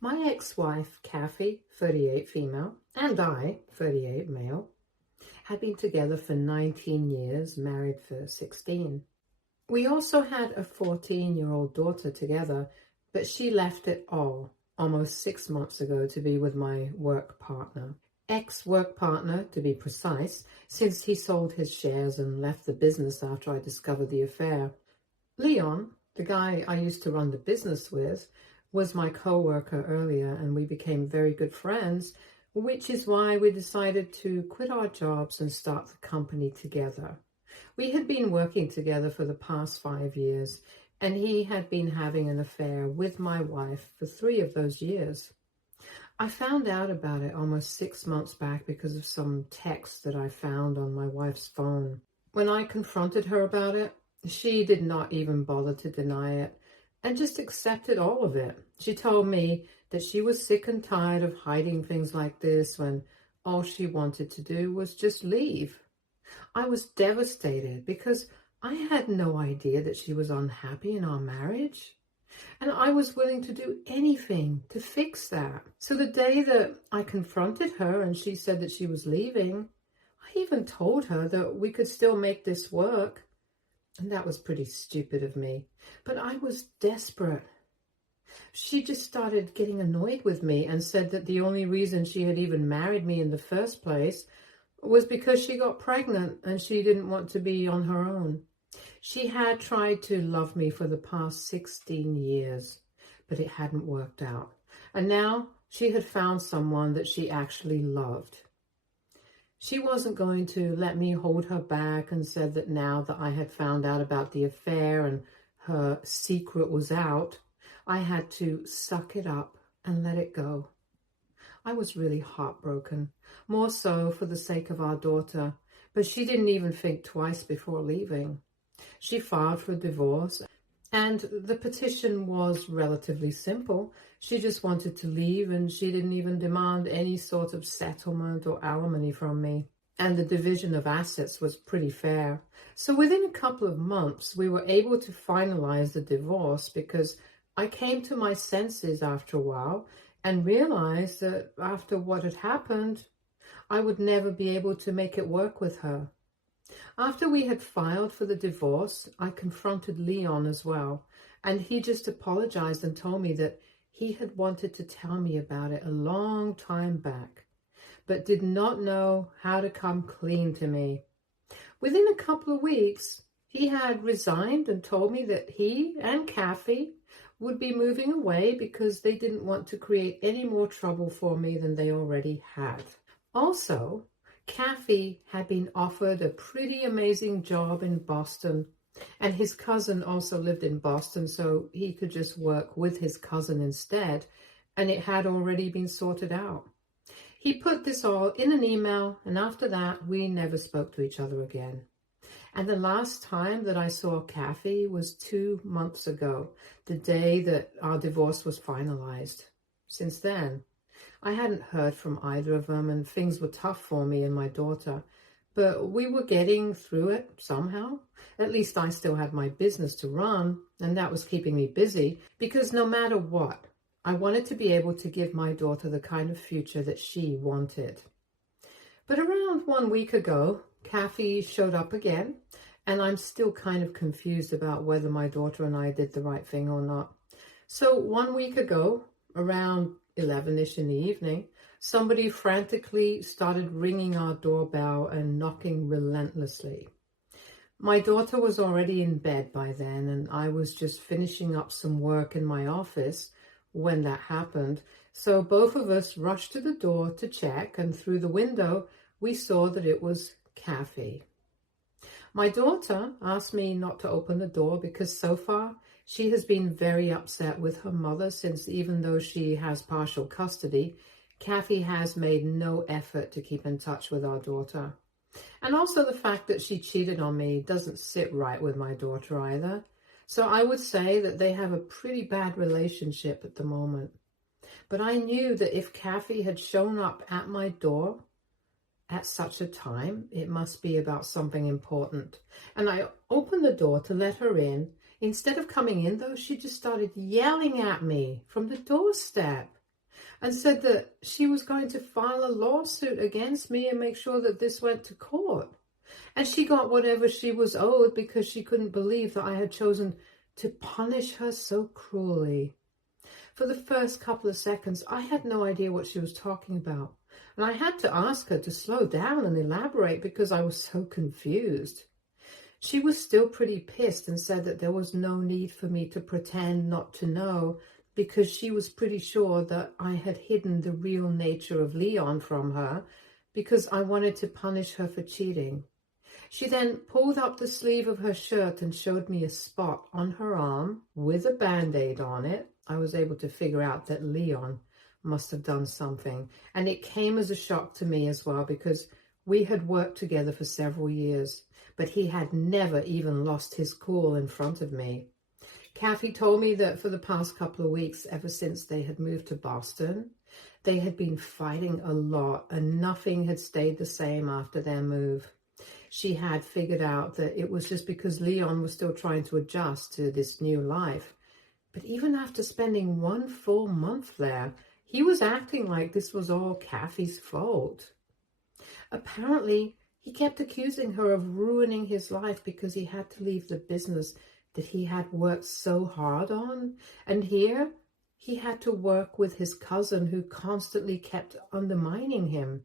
My ex-wife, Kathy, 38 female, and I, 38 male, had been together for 19 years, married for 16. We also had a 14-year-old daughter together, but she left it all almost 6 months ago to be with my work partner. Ex-work partner, to be precise, since he sold his shares and left the business after I discovered the affair. Leon, the guy I used to run the business with, was my coworker earlier, and we became very good friends, which is why we decided to quit our jobs and start the company together. We had been working together for the past 5 years, and he had been having an affair with my wife for 3 of those years. I found out about it almost 6 months back because of some texts that I found on my wife's phone. When I confronted her about it, she did not even bother to deny it and just accepted all of it. She told me that she was sick and tired of hiding things like this when all she wanted to do was just leave. I was devastated because I had no idea that she was unhappy in our marriage. And I was willing to do anything to fix that. So the day that I confronted her and she said that she was leaving, I even told her that we could still make this work. And that was pretty stupid of me. But I was desperate. She just started getting annoyed with me and said that the only reason she had even married me in the first place was because she got pregnant and she didn't want to be on her own. She had tried to love me for the past 16 years, but it hadn't worked out. And now she had found someone that she actually loved. She wasn't going to let me hold her back and said that now that I had found out about the affair and her secret was out, I had to suck it up and let it go. I was really heartbroken, more so for the sake of our daughter, but she didn't even think twice before leaving. She filed for a divorce, and the petition was relatively simple. She just wanted to leave, and she didn't even demand any sort of settlement or alimony from me. And the division of assets was pretty fair. So within a couple of months, we were able to finalize the divorce because I came to my senses after a while and realized that after what had happened, I would never be able to make it work with her. After we had filed for the divorce, I confronted Leon as well, and he just apologized and told me that he had wanted to tell me about it a long time back, but did not know how to come clean to me. Within a couple of weeks, he had resigned and told me that he and Kathy would be moving away because they didn't want to create any more trouble for me than they already had. Also, Kathy had been offered a pretty amazing job in Boston, and his cousin also lived in Boston, so he could just work with his cousin instead, and it had already been sorted out. He put this all in an email, and after that, we never spoke to each other again. And the last time that I saw Kathy was 2 months ago, the day that our divorce was finalized. Since then, I hadn't heard from either of them, and things were tough for me and my daughter. But we were getting through it somehow. At least I still had my business to run, and that was keeping me busy, because no matter what, I wanted to be able to give my daughter the kind of future that she wanted. But around 1 week ago, Kathy showed up again, and I'm still kind of confused about whether my daughter and I did the right thing or not. So 1 week ago, around 11ish in the evening, somebody frantically started ringing our doorbell and knocking relentlessly. My daughter was already in bed by then, and I was just finishing up some work in my office when that happened. So both of us rushed to the door to check, and through the window, we saw that it was Kathy. My daughter asked me not to open the door because so far she has been very upset with her mother, since even though she has partial custody, Kathy has made no effort to keep in touch with our daughter. And also the fact that she cheated on me doesn't sit right with my daughter either. So I would say that they have a pretty bad relationship at the moment. But I knew that if Kathy had shown up at my door at such a time, it must be about something important. And I opened the door to let her in. Instead of coming in, though, she just started yelling at me from the doorstep. and said that she was going to file a lawsuit against me and make sure that this went to court. And she got whatever she was owed because she couldn't believe that I had chosen to punish her so cruelly. For the first couple of seconds, I had no idea what she was talking about. And I had to ask her to slow down and elaborate because I was so confused. She was still pretty pissed and said that there was no need for me to pretend not to know because she was pretty sure that I had hidden the real nature of Leon from her because I wanted to punish her for cheating. She then pulled up the sleeve of her shirt and showed me a spot on her arm with a Band-Aid on it. I was able to figure out that Leon must have done something. And it came as a shock to me as well because we had worked together for several years, but he had never even lost his cool in front of me. Kathy told me that for the past couple of weeks, ever since they had moved to Boston, they had been fighting a lot and nothing had stayed the same after their move. She had figured out that it was just because Leon was still trying to adjust to this new life. But even after spending 1 full month there, he was acting like this was all Kathy's fault. Apparently, he kept accusing her of ruining his life because he had to leave the business that he had worked so hard on. And here, he had to work with his cousin who constantly kept undermining him.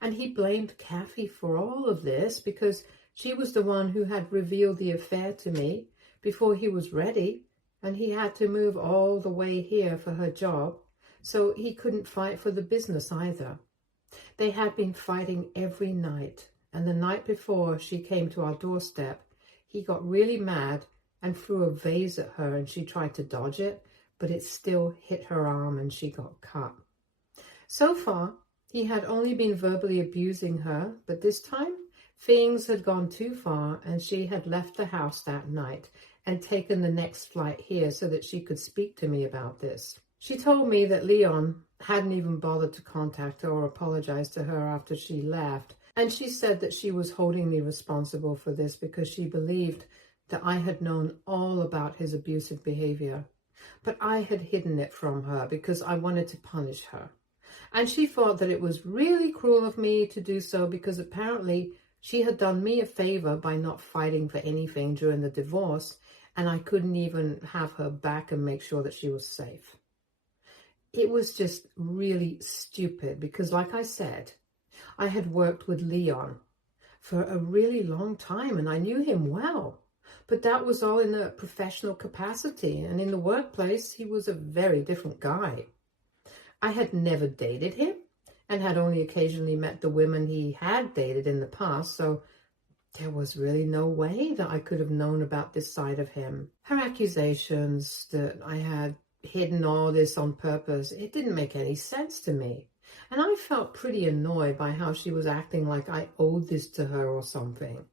And he blamed Kathy for all of this because she was the one who had revealed the affair to me before he was ready, and he had to move all the way here for her job, so he couldn't fight for the business either. They had been fighting every night, and the night before she came to our doorstep, he got really mad and threw a vase at her, and she tried to dodge it, but it still hit her arm and she got cut. So far, he had only been verbally abusing her, but this time things had gone too far and she had left the house that night and taken the next flight here so that she could speak to me about this. She told me that Leon hadn't even bothered to contact her or apologize to her after she left, and she said that she was holding me responsible for this because she believed that I had known all about his abusive behavior, but I had hidden it from her because I wanted to punish her. And she thought that it was really cruel of me to do so because apparently she had done me a favor by not fighting for anything during the divorce, and I couldn't even have her back and make sure that she was safe. It was just really stupid because, like I said, I had worked with Leon for a really long time and I knew him well. But that was all in a professional capacity, and in the workplace, he was a very different guy. I had never dated him and had only occasionally met the women he had dated in the past, so there was really no way that I could have known about this side of him. Her accusations that I had hidden all this on purpose, it didn't make any sense to me. And I felt pretty annoyed by how she was acting like I owed this to her or something.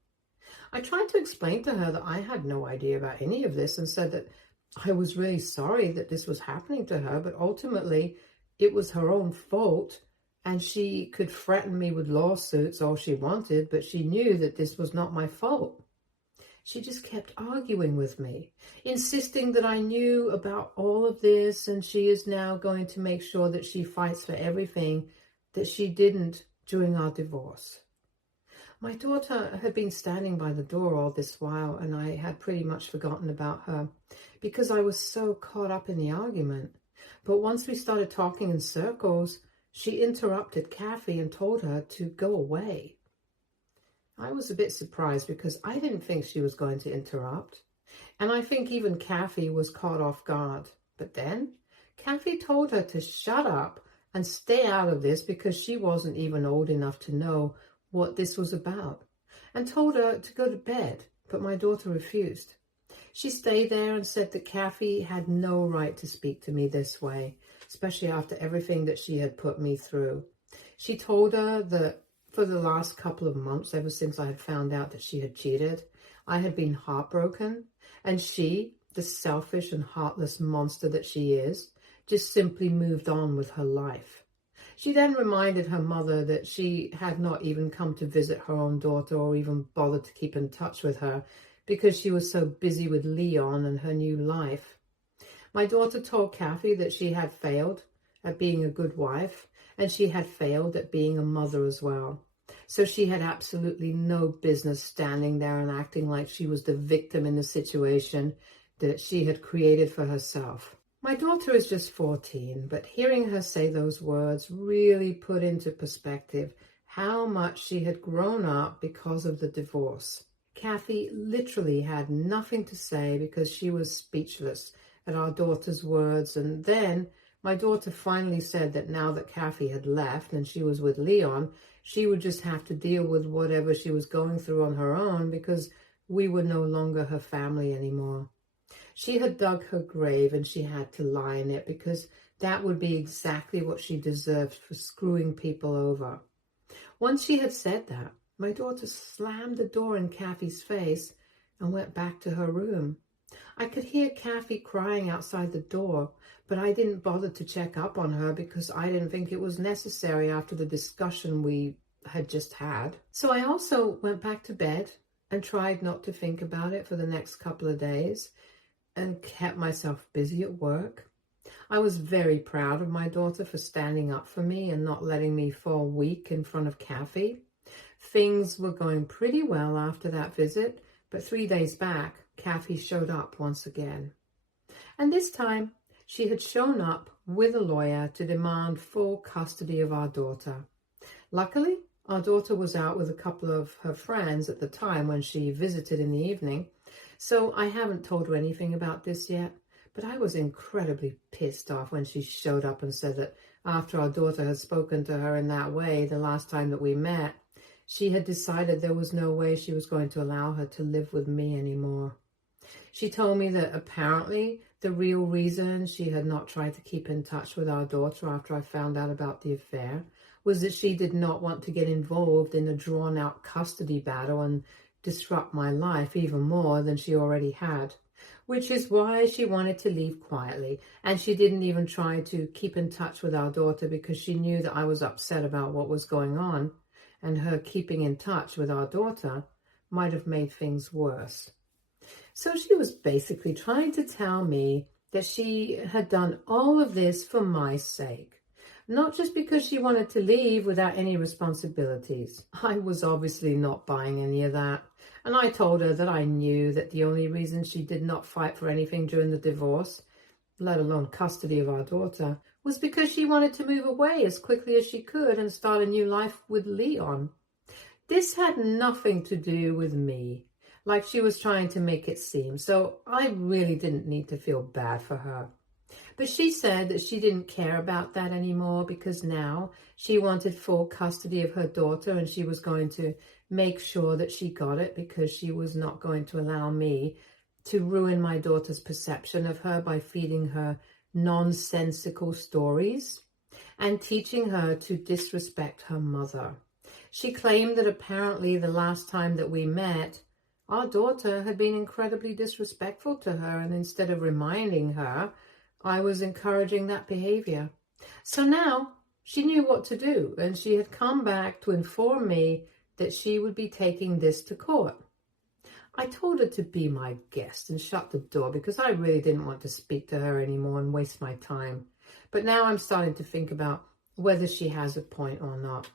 I tried to explain to her that I had no idea about any of this and said that I was really sorry that this was happening to her, but ultimately it was her own fault and she could threaten me with lawsuits all she wanted, but she knew that this was not my fault. She just kept arguing with me, insisting that I knew about all of this and she is now going to make sure that she fights for everything that she didn't during our divorce. My daughter had been standing by the door all this while and I had pretty much forgotten about her because I was so caught up in the argument. But once we started talking in circles, she interrupted Kathy and told her to go away. I was a bit surprised because I didn't think she was going to interrupt. And I think even Kathy was caught off guard. But then Kathy told her to shut up and stay out of this because she wasn't even old enough to know what this was about, and told her to go to bed, but my daughter refused. She stayed there and said that Kathy had no right to speak to me this way, especially after everything that she had put me through. She told her that for the last couple of months, ever since I had found out that she had cheated, I had been heartbroken, and she, the selfish and heartless monster that she is, just simply moved on with her life. She then reminded her mother that she had not even come to visit her own daughter or even bothered to keep in touch with her because she was so busy with Leon and her new life. My daughter told Kathy that she had failed at being a good wife, and she had failed at being a mother as well. So she had absolutely no business standing there and acting like she was the victim in the situation that she had created for herself. My daughter is just 14, but hearing her say those words really put into perspective how much she had grown up because of the divorce. Kathy literally had nothing to say because she was speechless at our daughter's words, and then my daughter finally said that now that Kathy had left and she was with Leon, she would just have to deal with whatever she was going through on her own because we were no longer her family anymore. She had dug her grave and she had to lie in it because that would be exactly what she deserved for screwing people over. Once she had said that, my daughter slammed the door in Kathy's face and went back to her room. I could hear Kathy crying outside the door, but I didn't bother to check up on her because I didn't think it was necessary after the discussion we had just had. So I also went back to bed and tried not to think about it for the next couple of days and kept myself busy at work. I was very proud of my daughter for standing up for me and not letting me fall weak in front of Kathy. Things were going pretty well after that visit, but 3 days back, Kathy showed up once again. And this time, she had shown up with a lawyer to demand full custody of our daughter. Luckily, our daughter was out with a couple of her friends at the time when she visited in the evening, so I haven't told her anything about this yet, but I was incredibly pissed off when she showed up and said that after our daughter had spoken to her in that way the last time that we met, she had decided there was no way she was going to allow her to live with me anymore. She told me that apparently the real reason she had not tried to keep in touch with our daughter after I found out about the affair was that she did not want to get involved in a drawn-out custody battle and disrupt my life even more than she already had, which is why she wanted to leave quietly, and she didn't even try to keep in touch with our daughter because she knew that I was upset about what was going on, and her keeping in touch with our daughter might have made things worse. So she was basically trying to tell me that she had done all of this for my sake, not just because she wanted to leave without any responsibilities. I was obviously not buying any of that, and I told her that I knew that the only reason she did not fight for anything during the divorce, let alone custody of our daughter, was because she wanted to move away as quickly as she could and start a new life with Leon. This had nothing to do with me, like she was trying to make it seem, so I really didn't need to feel bad for her. But she said that she didn't care about that anymore because now she wanted full custody of her daughter and she was going to make sure that she got it because she was not going to allow me to ruin my daughter's perception of her by feeding her nonsensical stories and teaching her to disrespect her mother. She claimed that apparently the last time that we met, our daughter had been incredibly disrespectful to her, and instead of reminding her, I was encouraging that behavior. So now she knew what to do, and she had come back to inform me that she would be taking this to court. I told her to be my guest and shut the door because I really didn't want to speak to her anymore and waste my time. But now I'm starting to think about whether she has a point or not.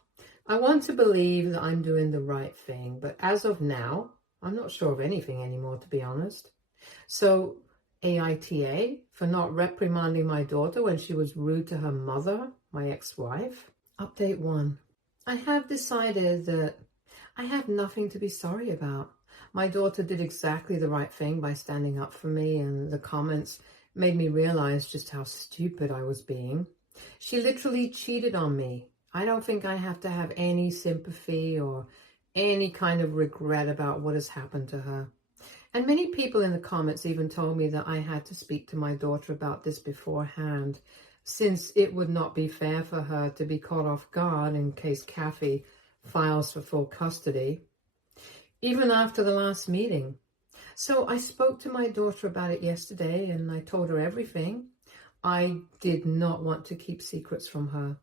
I want to believe that I'm doing the right thing, but as of now, I'm not sure of anything anymore, to be honest. So, AITA for not reprimanding my daughter when she was rude to her mother, my ex-wife. Update 1. I have decided that I have nothing to be sorry about. My daughter did exactly the right thing by standing up for me, and the comments made me realize just how stupid I was being. She literally cheated on me. I don't think I have to have any sympathy or any kind of regret about what has happened to her. And many people in the comments even told me that I had to speak to my daughter about this beforehand, since it would not be fair for her to be caught off guard in case Kathy files for full custody, even after the last meeting. So I spoke to my daughter about it yesterday and I told her everything. I did not want to keep secrets from her.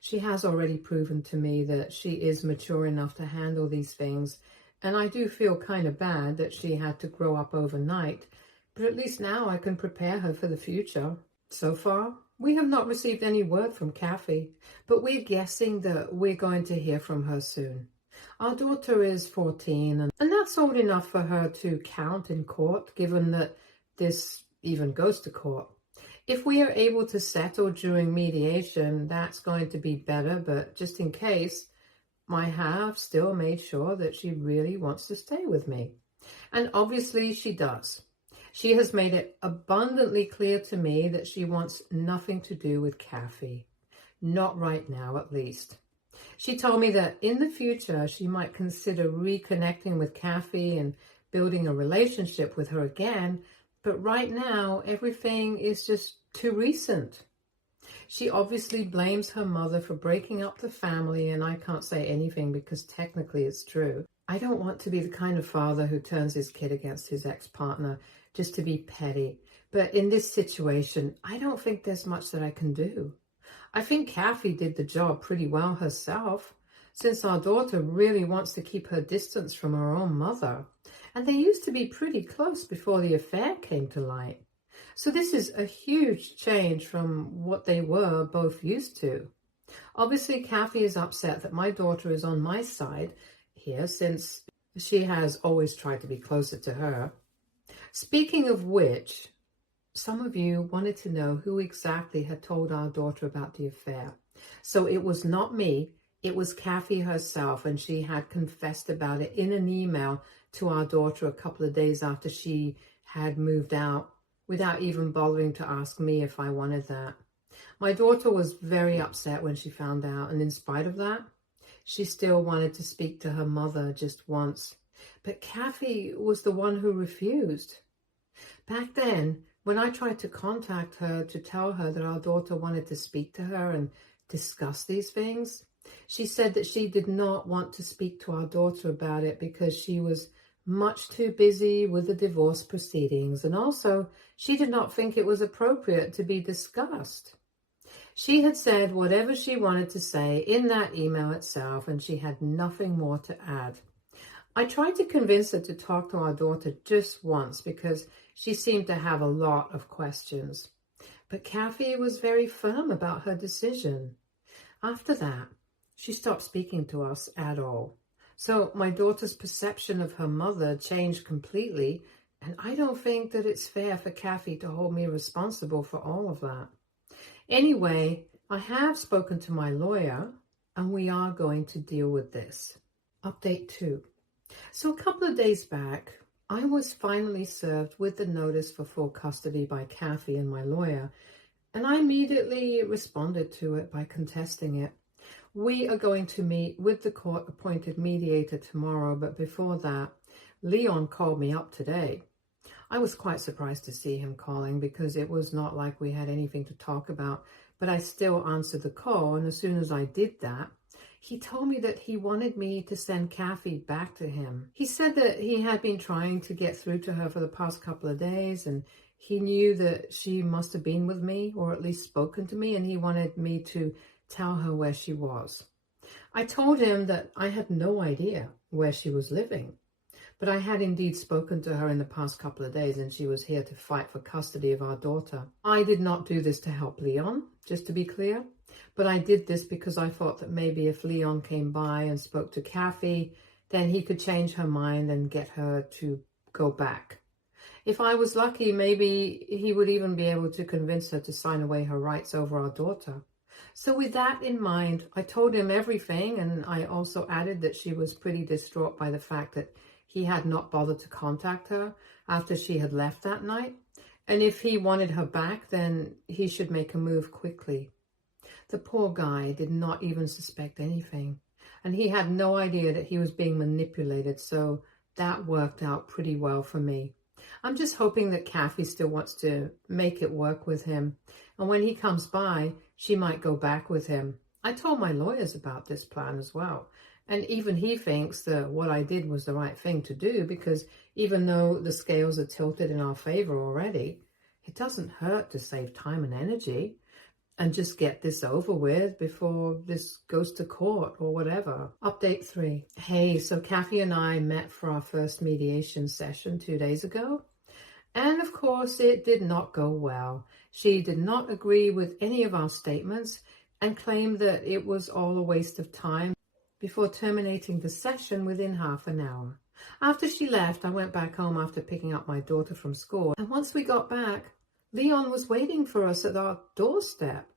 She has already proven to me that she is mature enough to handle these things, and I do feel kind of bad that she had to grow up overnight, but at least now I can prepare her for the future. So far, We have not received any word from Kathy, but we're guessing that we're going to hear from her soon. Our daughter is 14, and that's old enough for her to count in court, given that this even goes to court. If we are able to settle during mediation, that's going to be better, but just in case, I have still made sure that she really wants to stay with me. And obviously she does. She has made it abundantly clear to me that she wants nothing to do with Kathy. Not right now, at least. She told me that in the future, she might consider reconnecting with Kathy and building a relationship with her again. But right now, everything is just too recent. She obviously blames her mother for breaking up the family, and I can't say anything because technically it's true. I don't want to be the kind of father who turns his kid against his ex-partner just to be petty. But in this situation, I don't think there's much that I can do. I think Kathy did the job pretty well herself, since our daughter really wants to keep her distance from her own mother. And they used to be pretty close before the affair came to light. So this is a huge change from what they were both used to. Obviously, Kathy is upset that my daughter is on my side here, since she has always tried to be closer to her. Speaking of which, some of you wanted to know who exactly had told our daughter about the affair. So it was not me, it was Kathy herself, and she had confessed about it in an email to our daughter a couple of days after she had moved out, without even bothering to ask me if I wanted that. My daughter was very upset when she found out, and in spite of that, she still wanted to speak to her mother just once. But Kathy was the one who refused. Back then, when I tried to contact her to tell her that our daughter wanted to speak to her and discuss these things, she said that she did not want to speak to our daughter about it because she was much too busy with the divorce proceedings, and also she did not think it was appropriate to be discussed. She had said whatever she wanted to say in that email itself, and she had nothing more to add. I tried to convince her to talk to our daughter just once because she seemed to have a lot of questions. But Kathy was very firm about her decision. After that, she stopped speaking to us at all. So my daughter's perception of her mother changed completely, and I don't think that it's fair for Kathy to hold me responsible for all of that. Anyway, I have spoken to my lawyer, and we are going to deal with this. Update 2. So a couple of days back, I was finally served with the notice for full custody by Kathy and my lawyer, and I immediately responded to it by contesting it. We are going to meet with the court-appointed mediator tomorrow, but before that, Leon called me up today. I was quite surprised to see him calling because it was not like we had anything to talk about, but I still answered the call, and as soon as I did that, he told me that he wanted me to send Kathy back to him. He said that he had been trying to get through to her for the past couple of days, and he knew that she must have been with me, or at least spoken to me, and he wanted me to tell her where she was. I told him that I had no idea where she was living, but I had indeed spoken to her in the past couple of days, and she was here to fight for custody of our daughter. I did not do this to help Leon, just to be clear, but I did this because I thought that maybe if Leon came by and spoke to Kathy, then he could change her mind and get her to go back. If I was lucky, maybe he would even be able to convince her to sign away her rights over our daughter. So with that in mind, I told him everything, and I also added that she was pretty distraught by the fact that he had not bothered to contact her after she had left that night. And if he wanted her back, then he should make a move quickly. The poor guy did not even suspect anything, and he had no idea that he was being manipulated, so that worked out pretty well for me. I'm just hoping that Kathy still wants to make it work with him, and when he comes by, she might go back with him. I told my lawyers about this plan as well, and even he thinks that what I did was the right thing to do, because even though the scales are tilted in our favor already, it doesn't hurt to save time and energy and just get this over with before this goes to court or whatever. Update 3. Hey, so Kathy and I met for our first mediation session 2 days ago. And of course, it did not go well. She did not agree with any of our statements and claimed that it was all a waste of time before terminating the session within half an hour. After she left, I went back home after picking up my daughter from school. And once we got back, Leon was waiting for us at our doorstep.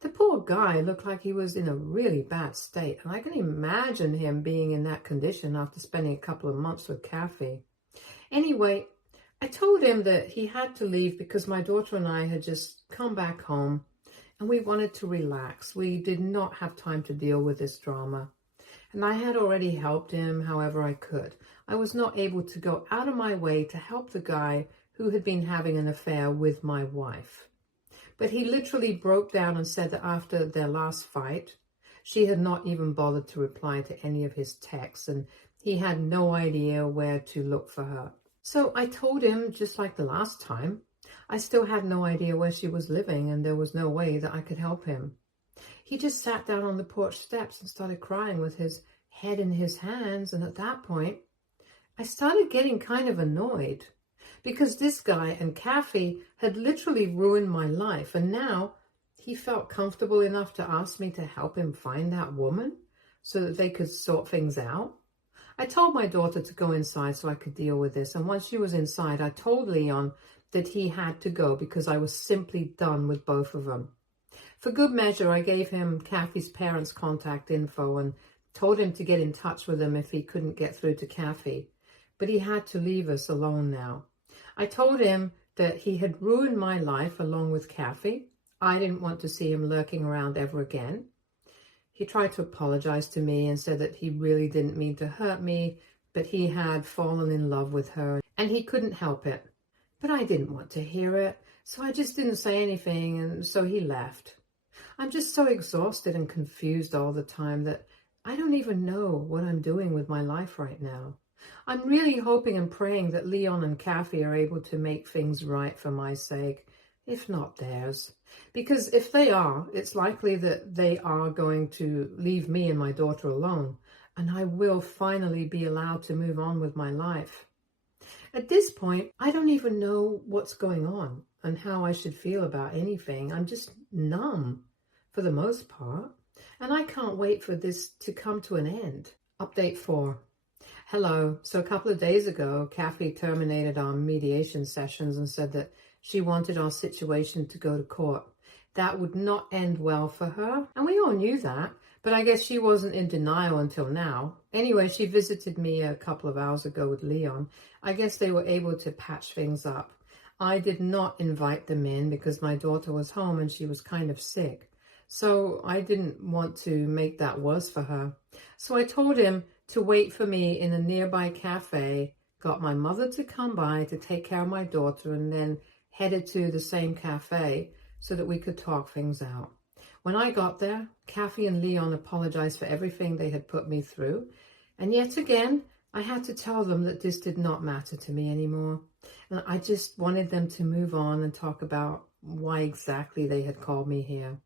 The poor guy looked like he was in a really bad state, and I can imagine him being in that condition after spending a couple of months with Kathy. Anyway, I told him that he had to leave because my daughter and I had just come back home and we wanted to relax. We did not have time to deal with this drama. And I had already helped him however I could. I was not able to go out of my way to help the guy who had been having an affair with my wife. But he literally broke down and said that after their last fight, she had not even bothered to reply to any of his texts, and he had no idea where to look for her. So I told him, just like the last time, I still had no idea where she was living and there was no way that I could help him. He just sat down on the porch steps and started crying with his head in his hands, and at that point, I started getting kind of annoyed because this guy and Kathy had literally ruined my life, and now he felt comfortable enough to ask me to help him find that woman so that they could sort things out. I told my daughter to go inside so I could deal with this, and once she was inside, I told Leon that he had to go because I was simply done with both of them. For good measure, I gave him Kathy's parents' contact info and told him to get in touch with them if he couldn't get through to Kathy, but he had to leave us alone now. I told him that he had ruined my life along with Kathy. I didn't want to see him lurking around ever again. He tried to apologize to me and said that he really didn't mean to hurt me, but he had fallen in love with her and he couldn't help it. But I didn't want to hear it, so I just didn't say anything, and so he left. I'm just so exhausted and confused all the time that I don't even know what I'm doing with my life right now. I'm really hoping and praying that Leon and Kathy are able to make things right for my sake, if not theirs. Because if they are, it's likely that they are going to leave me and my daughter alone, and I will finally be allowed to move on with my life. At this point, I don't even know what's going on and how I should feel about anything. I'm just numb for the most part, and I can't wait for this to come to an end. Update 4. Hello. So a couple of days ago, Kathy terminated our mediation sessions and said that she wanted our situation to go to court. That would not end well for her, and we all knew that, but I guess she wasn't in denial until now. Anyway, she visited me a couple of hours ago with Leon. I guess they were able to patch things up. I did not invite them in because my daughter was home and she was kind of sick. So I didn't want to make that worse for her. So I told him to wait for me in a nearby cafe, got my mother to come by to take care of my daughter, and then headed to the same cafe so that we could talk things out. When I got there, Kathy and Leon apologized for everything they had put me through. And yet again, I had to tell them that this did not matter to me anymore. And I just wanted them to move on and talk about why exactly they had called me here.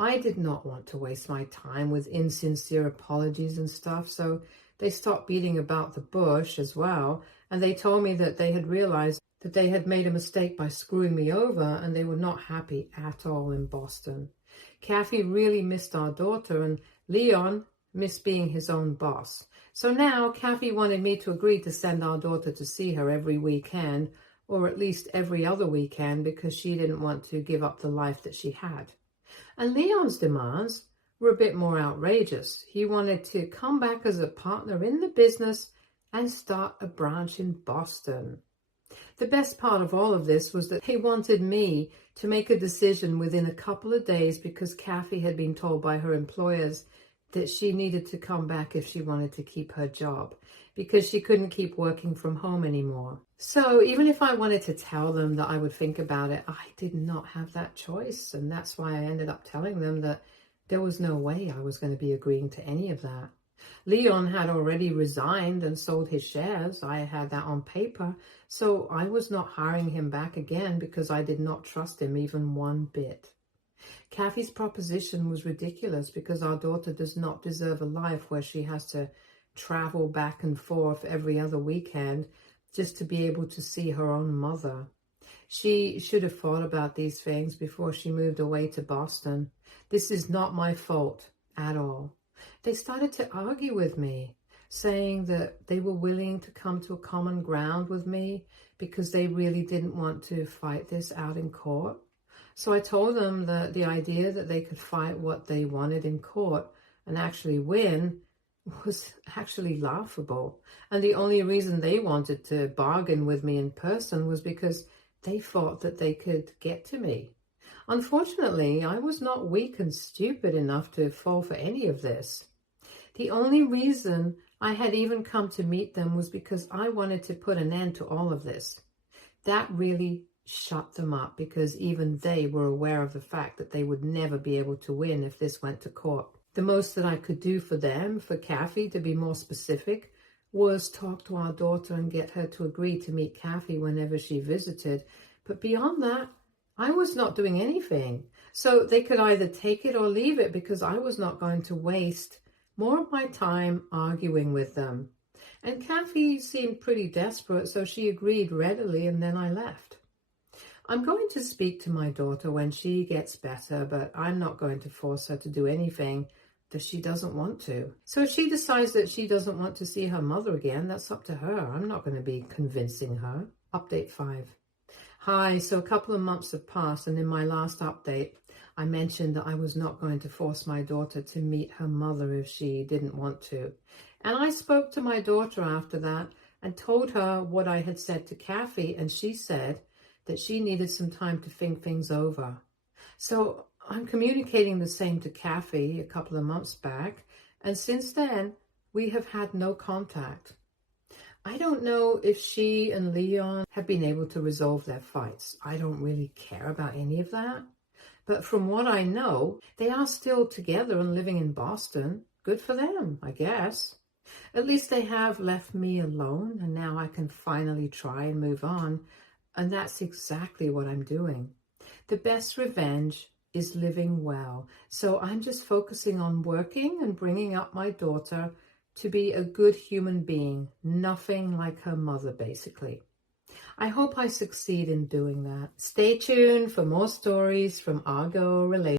I did not want to waste my time with insincere apologies and stuff, so they stopped beating about the bush as well, and they told me that they had realized that they had made a mistake by screwing me over, and they were not happy at all in Boston. Kathy really missed our daughter, and Leon missed being his own boss. So now Kathy wanted me to agree to send our daughter to see her every weekend, or at least every other weekend, because she didn't want to give up the life that she had. And Leon's demands were a bit more outrageous. He wanted to come back as a partner in the business and start a branch in Boston. The best part of all of this was that he wanted me to make a decision within a couple of days because Kathy had been told by her employers that she needed to come back if she wanted to keep her job because she couldn't keep working from home anymore. So even if I wanted to tell them that I would think about it, I did not have that choice. And that's why I ended up telling them that there was no way I was going to be agreeing to any of that. Leon had already resigned and sold his shares. I had that on paper. So I was not hiring him back again because I did not trust him even one bit. Kathy's proposition was ridiculous because our daughter does not deserve a life where she has to travel back and forth every other weekend just to be able to see her own mother. She should have thought about these things before she moved away to Boston. This is not my fault at all. They started to argue with me, saying that they were willing to come to a common ground with me because they really didn't want to fight this out in court. So I told them that the idea that they could fight what they wanted in court and actually win was actually laughable. And the only reason they wanted to bargain with me in person was because they thought that they could get to me. Unfortunately, I was not weak and stupid enough to fall for any of this. The only reason I had even come to meet them was because I wanted to put an end to all of this. That really shut them up, because even they were aware of the fact that they would never be able to win if this went to court. The most that I could do for them, for Kathy to be more specific, was talk to our daughter and get her to agree to meet Kathy whenever she visited. But beyond that, I was not doing anything. So they could either take it or leave it, because I was not going to waste more of my time arguing with them. And Kathy seemed pretty desperate, so she agreed readily, and then I left. I'm going to speak to my daughter when she gets better, but I'm not going to force her to do anything that she doesn't want to. So if she decides that she doesn't want to see her mother again, that's up to her. I'm not going to be convincing her. Update 5. Hi, so a couple of months have passed, and in my last update, I mentioned that I was not going to force my daughter to meet her mother if she didn't want to. And I spoke to my daughter after that and told her what I had said to Kathy, and she said that she needed some time to think things over. So I'm communicating the same to Kathy a couple of months back, and since then, we have had no contact. I don't know if she and Leon have been able to resolve their fights. I don't really care about any of that. But from what I know, they are still together and living in Boston. Good for them, I guess. At least they have left me alone, and now I can finally try and move on. And that's exactly what I'm doing. The best revenge is living well. So I'm just focusing on working and bringing up my daughter to be a good human being, nothing like her mother, basically. I hope I succeed in doing that. Stay tuned for more stories from our girl relationships.